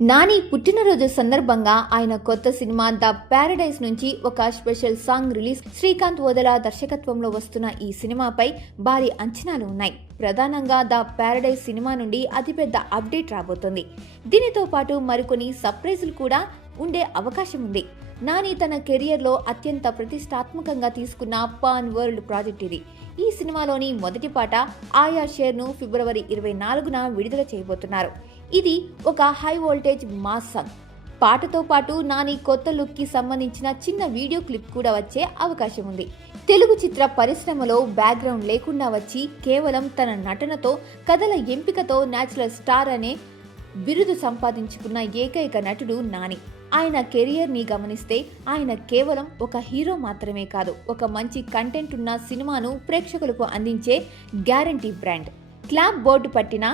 నాని పుట్టినరోజు సందర్భంగా ఆయన కొత్త సినిమా ద ప్యారడైజ్ నుంచి ఒక స్పెషల్ సాంగ్ రిలీజ్. శ్రీకాంత్ వదల దర్శకత్వంలో వస్తున్న ఈ సినిమాపై భారీ అంచనాలు ఉన్నాయి. ప్రధానంగా ద ప్యారడైజ్ సినిమా నుండి అతిపెద్ద అప్డేట్ రాబోతోంది. దీనితో పాటు మరికొన్ని సర్ప్రైజులు కూడా ఉండే అవకాశం ఉంది. నాని తన కెరియర్లో అత్యంత ప్రతిష్టాత్మకంగా తీసుకున్న పాన్ వరల్డ్ ప్రాజెక్ట్ ఇది. ఈ సినిమాలోని మొదటి పాట ఆయా షేర్ను ఫిబ్రవరి 24న విడుదల చేయబోతున్నారు. ఇది ఒక హై వోల్టేజ్ మాస్ సాంగ్. పాటతో పాటు నాని కొత్త లుక్ కి సంబంధించిన చిన్న వీడియో క్లిప్ కూడా వచ్చే అవకాశం ఉంది. తెలుగు చిత్ర పరిశ్రమలో బ్యాక్గ్రౌండ్ లేకుండా వచ్చి కేవలం తన నటనతో, కథల ఎంపికతో నేచురల్ స్టార్ అనే బిరుదు సంపాదించుకున్న ఏకైక నటుడు నాని. ఆయన కెరియర్ ని గమనిస్తే ఆయన కేవలం ఒక హీరో మాత్రమే కాదు, ఒక మంచి కంటెంట్ ఉన్న సినిమాను ప్రేక్షకులకు అందించే గ్యారంటీ బ్రాండ్. క్లాప్ బోర్డు పట్టిన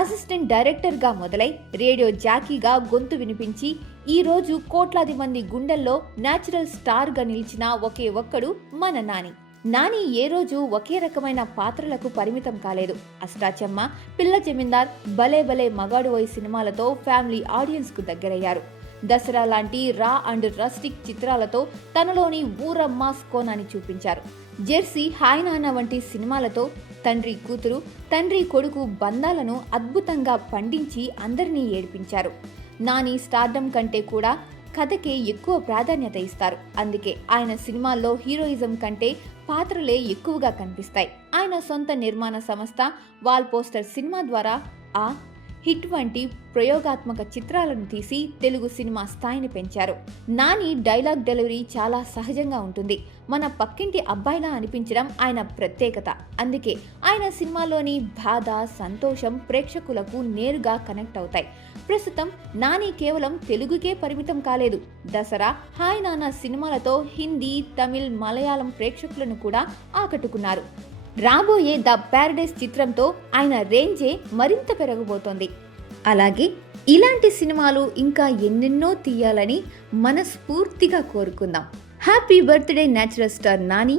అసిస్టెంట్ డైరెక్టర్గా మొదలై రేడియో జాకీగా గొంతు వినిపించి ఈ రోజు కోట్లాది మంది గుండెల్లో నేచురల్ స్టార్గా నిలిచిన ఒకే ఒక్కడు మన నాని. నాని ఏ రోజు ఒకే రకమైన పాత్రలకు పరిమితం కాలేదు. అష్టాచెమ్మ, పిల్ల జమీందార్, భలే భలే మగాడు ఓయ్ సినిమాలతో ఫ్యామిలీ ఆడియన్స్ కు దగ్గరయ్యారు. దసరా లాంటి రా అండ్ రస్టిక్ చిత్రాలతో తనలోని ఊర మాస్ కోణాన్ని చూపించారు. జెర్సీ, హాయ్ నాన్న వంటి సినిమాలతో తండ్రి కూతురు, తండ్రి కొడుకు బంధాలను అద్భుతంగా పండించి అందరినీ ఏడిపించారు. నాని స్టార్డమ్ కంటే కూడా కథకే ఎక్కువ ప్రాధాన్యత ఇస్తారు. అందుకే ఆయన సినిమాల్లో హీరోయిజం కంటే పాత్రలే ఎక్కువగా కనిపిస్తాయి. ఆయన సొంత నిర్మాణ సంస్థ వాల్ పోస్టర్ సినిమా ద్వారా ఆ హిట్ వంటి ప్రయోగాత్మక చిత్రాలను తీసి తెలుగు సినిమా స్థాయిని పెంచారు. నాని డైలాగ్ డెలివరీ చాలా సహజంగా ఉంటుంది. మన పక్కింటి అబ్బాయిలా అనిపించడం ఆయన ప్రత్యేకత. అందుకే ఆయన సినిమాలోని బాధ, సంతోషం ప్రేక్షకులకు నేరుగా కనెక్ట్ అవుతాయి. ప్రస్తుతం నాని కేవలం తెలుగుకే పరిమితం కాలేదు. దసరా, హాయ్ నాన్న సినిమాలతో హిందీ, తమిళ్, మలయాళం ప్రేక్షకులను కూడా ఆకట్టుకున్నారు. రాబోయే ద ప్యారడైజ్ చిత్రంతో ఆయన రేంజే మరింత పెరగబోతోంది. అలాగే ఇలాంటి సినిమాలు ఇంకా ఎన్నెన్నో తీయాలని మనస్ఫూర్తిగా కోరుకుందాం. Happy birthday natural star Nani.